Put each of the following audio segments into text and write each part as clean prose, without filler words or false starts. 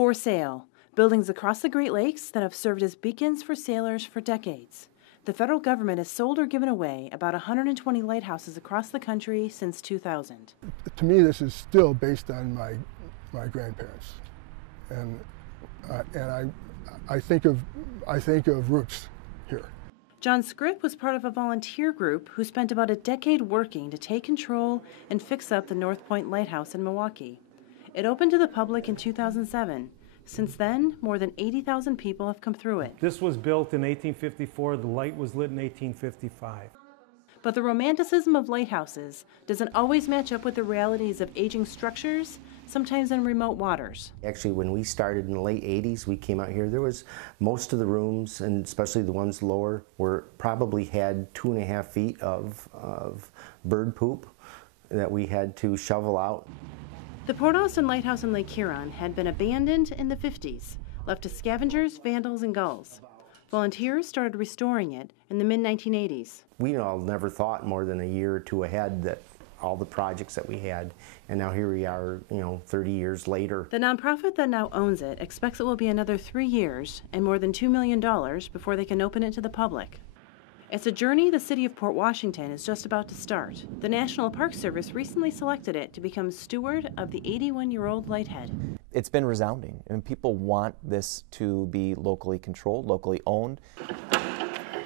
For sale, buildings across the Great Lakes that have served as beacons for sailors for decades. The federal government has sold or given away about 120 lighthouses across the country since 2000. To me, this is still based on my grandparents, and I think of roots here. John Scripp was part of a volunteer group who spent about a decade working to take control and fix up the North Point Lighthouse in Milwaukee. It opened to the public in 2007. Since then, more than 80,000 people have come through it. This was built in 1854. The light was lit in 1855. But the romanticism of lighthouses doesn't always match up with the realities of aging structures, sometimes in remote waters. Actually, when we started in the late 80s, we came out here, there was most of the rooms, and especially the ones lower, probably had 2.5 feet of bird poop that we had to shovel out. The Port Austin Lighthouse in Lake Huron had been abandoned in the 50s, left to scavengers, vandals, and gulls. Volunteers started restoring it in the mid-1980s. We all never thought more than a year or two ahead that all the projects that we had, and now here we are, 30 years later. The nonprofit that now owns it expects it will be another 3 years and more than $2 million before they can open it to the public. It's a journey the city of Port Washington is just about to start. The National Park Service recently selected it to become steward of the 81-year-old lighthead. It's been resounding, and people want this to be locally controlled, locally owned.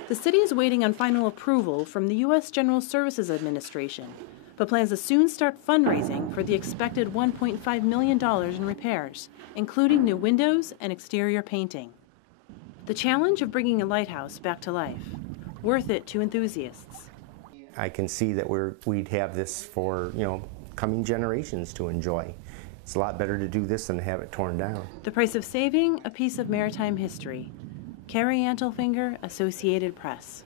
The city is waiting on final approval from the U.S. General Services Administration, but plans to soon start fundraising for the expected $1.5 million in repairs, including new windows and exterior painting. The challenge of bringing a lighthouse back to life. Worth it to enthusiasts. I can see that we'd have this for, coming generations to enjoy. It's a lot better to do this than to have it torn down. The price of saving a piece of maritime history. Carrie Antelfinger, Associated Press.